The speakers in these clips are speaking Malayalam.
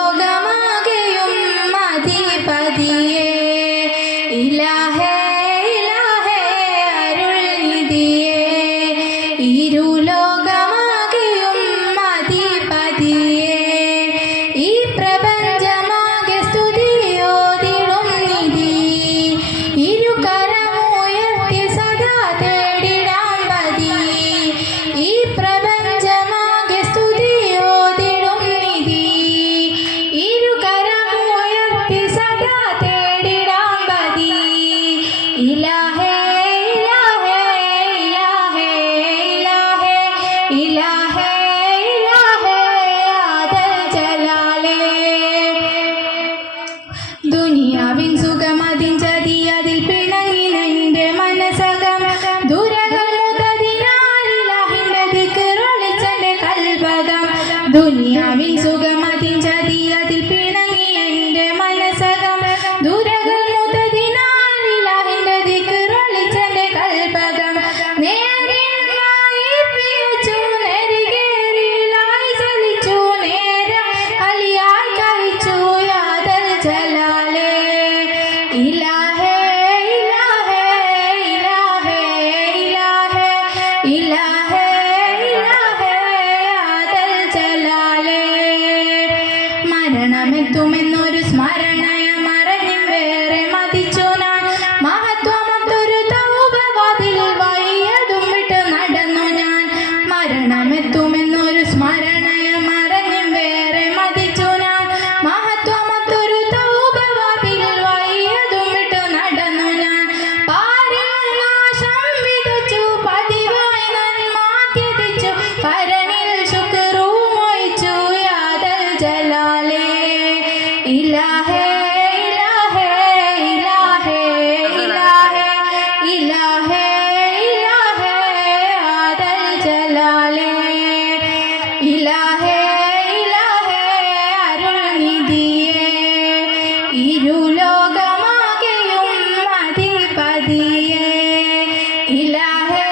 ലോകമാകെയും അധിപതിയേ ഇലാഹേ ഇലാഹേ അരുൾനിധിയേ ഇരുലോകമാകെയും അധിപതിയേ ഈ പ്രപഞ്ചമാകെ സ്തുതിയോതിടും നിധി ഇരുകരമുയർത്തി സദാ തേടിടാം പതി ഈ പ്രപഞ്ചമാകെ സ്തുതിയോതിടും നിധി ഇരുകരമുയർത്തി സദാ തേടിടാം പതി ഇലാഹേ ഇലാഹേ ഇലാഹേ ഇലാഹേ ഇലാഹേ ഇലാഹേ ആദൽ ജലാലേ ദുനിയാവിൻ സുഖമതിൻ ചതി അതിൽ പിണങ്ങി നിന്റെ മനസകം ദുരകൾ മുതതിനാലിലാഹിന്റെ ദിക്റൊളിച്ചെന്റെ കൽബകം ദുനിയാവിൻ സുഖമതിൻ ചതി അതിൽ പിണങ്ങി എന്റെ മനസകം ദുരകൾ മുതതിനാലിലാഹിന്റെ ദിക്റൊളിച്ചെന്റെ കൽബകം നേരിന്മായി പിയച്ചു നെരികേറിയിലായി ചലിച്ചു നേരം അലിയായി കഴിച്ചു യാദൽ ജലാലേ ഇലാഹേ ഇലാഹേ ഇലാഹേ ഇലാഹേ ഇലാഹേ ഇലാഹേ ആദൽ ജലാലേ മരണമെത്തുമെന്നൊരു സ്മരണയ മറഞ്ഞും വേറെ മതിച്ചു ഞാൻ മഹത്വമൊത്തൊരു തൗബവാതിൽ വയ്യതും വിട്ട് നടന്നു ഞാൻ മരണമെത്തുമെന്നൊരു സ്മരണയ മറഞ്ഞും വേറെ മതിച്ചു ഞാൻ മഹത്വമൊത്തൊരു തൗബവാതിൽ വയ്യതും വിട്ട് നടന്നു ഞാൻ പാരിൽ നാശം വിതച്ചു പതിവായി നന്മാത്യതിച്ചു പരനിൽ ശുക്റുമൊഴിച്ചു യാദൽ ജലാലേ ഇലാഹേ ഇലാഹേ ഇലാഹേ ഇലാഹേ ഇലാഹേ ഇലാഹേ ആദൽ ജലാലേ ഇലാഹേ ഇലാഹേ അരുൾനിധിയേ ഇരുലോകമാകെയും അധിപതിയേ ഇലാഹേ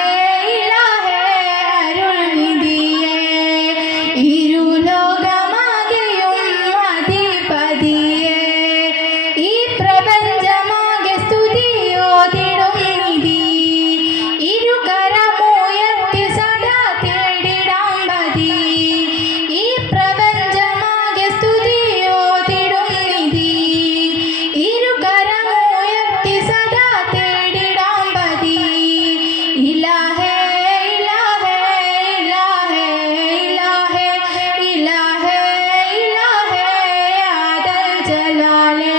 ഇലാഹേ അരുൾനിധിയേ ഇരുലോകമാകെയും അധിപതിയേ ഈ പ്രപഞ്ചമാകെ സ്തുതിയോതിടും നിധി ഇരുകരമുയർത്തി സദാ തേടിടാം പതി ഈ പ്രപഞ്ചമാകെ സ്തുതിയോതിടും നിധി ഇരുകരമുയർത്തി സദാ തേടിടാം പതി ഇലാഹേ ഇലാഹേ ഇലാഹേ ഇലാഹേ ഇലാഹേ ഇലാഹേ ആദൽ ജലാലേ